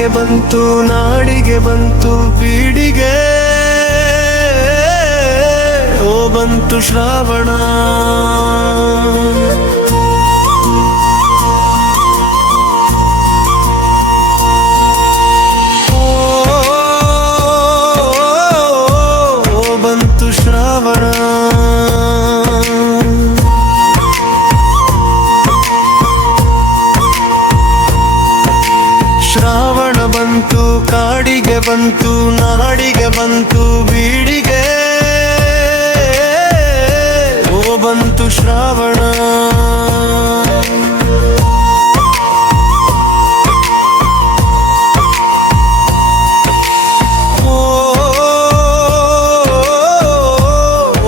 ಕಾಡಿಗೆ ಬಂತು ನಾಡಿಗೆ ಬಂತು ಬೀಡಿಗೆ, ಓ ಬಂತು ಶ್ರಾವಣ. ಶ್ರಾವಣ ಬಂತು ಕಾಡಿಗೆ ಬಂತು ನಾಡಿಗೆ ಬಂತು ಬೀಡಿಗೆ, ಓ ಬಂತು ಶ್ರಾವಣ.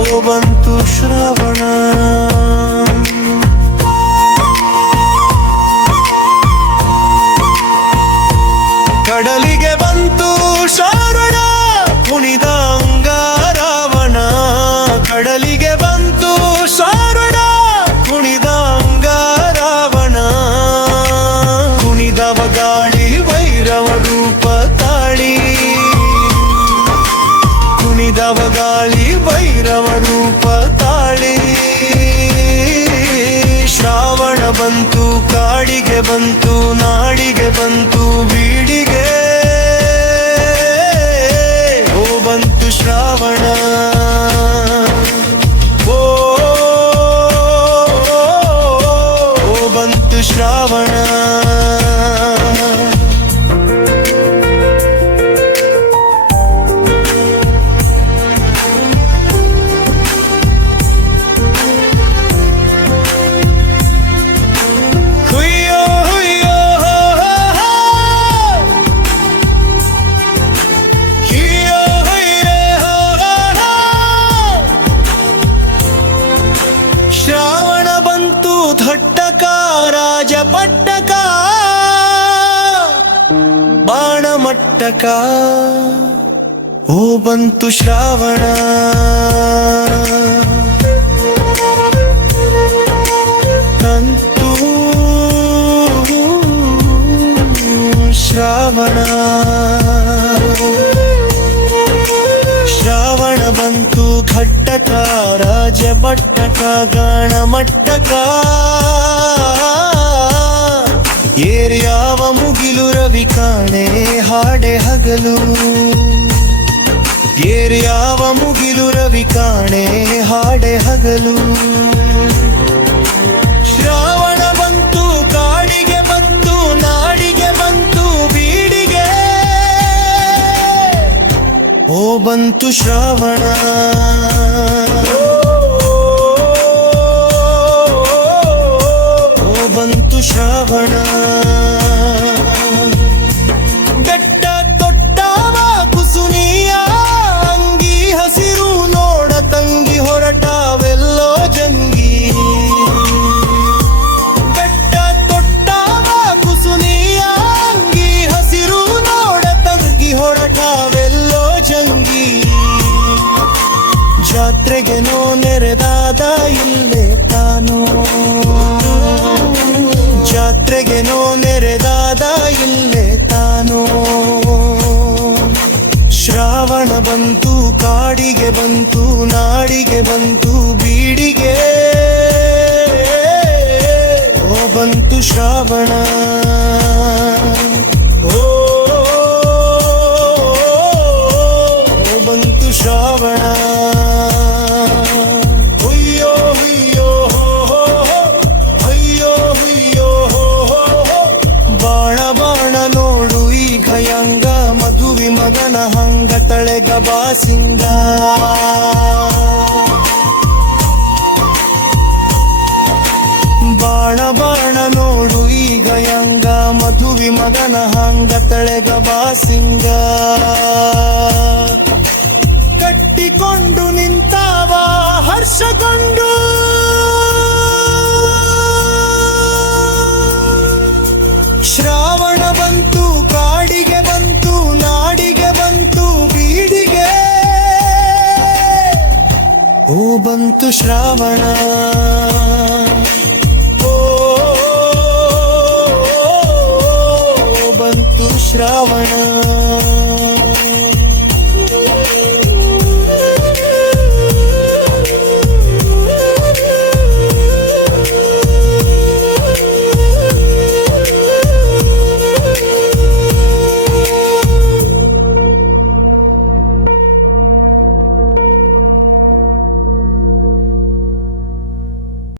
ಓ ಬಂತು ಶ್ರಾವಣ. ಕಡಲಿಗೆ ಬಂತು ಶ್ರಾವಣ ಕುಣಿದ ಅಂಗಾರಾವಣ, ಕಡಲಿಗೆ ಬಂತು ಶ್ರಾವಣ ಕುಣಿದ ಅಂಗಾರಾವಣ. ಕುಣಿದವ ಗಾಳಿ ಭೈರವ ರೂಪ ತಾಳಿ, ಕುಣಿದವ ಗಾಳಿ ಭೈರವ ರೂಪ ತಾಳಿ. ಶ್ರಾವಣ ಬಂತು ಕಾಡಿಗೆ ಬಂತು ನಾಡಿಗೆ ಬಂತು ಬೀಡಿಗೆ, ಓ ಬಂತು ಶ್ರಾವಣ. ಓ ಬಂತು ಶ್ರಾವಣ. ಶ್ರಾವಣ ಬಂತು ಧಟ್ಟಕ ರಾಜ ಪಟ್ಟಕ ಬಾಣ ಮಟ್ಟಕ, ಓ ಬಂತು ಶ್ರಾವಣ. ಕಂತು ಶ್ರಾವಣ. ಶ್ರಾವಣ ಬಂತು ಘಟ್ಟಕ ರಾಜ ಭಟ್ಟಕ ಗಾಣ ಮಟ್ಟಕ, ಏರ್ಯಾವ ಮುಗಿಲು ರವಿ ಕಾಣೆ ಹಾಡೆ ಹಗಲು, ಏರ್ಯಾವ ಮುಗಿಲು ರವಿ ಕಾಣೆ ಹಾಡೆ ಹಗಲು. ಶ್ರಾವಣ ಬಂತು ಕಾಡಿಗೆ ಬಂತು ನಾಡಿಗೆ ಬಂತು ಬೀಡಿಗೆ, ಓ ಬಂತು ಶ್ರಾವಣ. ಓ ಬಂತು ಶ್ರಾವಣ. ಬೆಟ್ಟ ತೊಟ್ಟವ ಕುಸುನಿಯ ಅಂಗಿ ಹಸಿರು ನೋಡ ತಂಗಿ ಹೊರಟಾವೆಲ್ಲೋ ಜಂಗಿ, ಬೆಟ್ಟ ತೊಟ್ಟವ ಕುಸುನಿಯ ಅಂಗಿ ಹಸಿರು ನೋಡ ತಂಗಿ ಹೊರಟಾವೆಲ್ಲೋ ಜಂಗಿ. ಜಾತ್ರೆಗೆ ನೋ ನೆರೆದಾದ ಇಲ್ಲೇ ತಾನೋ, ಜಾತ್ರೆಗೆ ನೋ ನೆರೆದಾದ ಇಲ್ಲೇ ತಾನೋ. ಶ್ರಾವಣ ಬಂತು ಕಾಡಿಗೆ ಬಂತು ನಾಡಿಗೆ ಬಂತು ಬೀಡಿಗೆ, ಓ ಬಂತು ಶ್ರಾವಣ. ಓ ಬಂತು ಶ್ರಾವಣ. ಮಧುವಿ ಮಗನ ಹಂಗ ತಳೆಗ ಬಾಸಿಂಗ, ಬಾಣ ಬಾಣ ನೋಡು ಈಗ ಯಂಗ ಮಧುವಿ ಮಗನ ಹಂಗ ತಳೆಗ ಬಾಸಿಂಗ. ಕಟ್ಟಿಕೊಂಡು ನಿಂತಾವ ಹರ್ಷಗೊಂಡು, ಶ್ರಾವಣ ಬಂತು ಕಾಡಿಗೆ ಬಂತು ನಾಡಿಗೆ ಬಂತು ಬೀಡಿಗೆ, ಓ ಬಂತು ಶ್ರಾವಣ. ಓ ಬಂತು ಶ್ರಾವಣ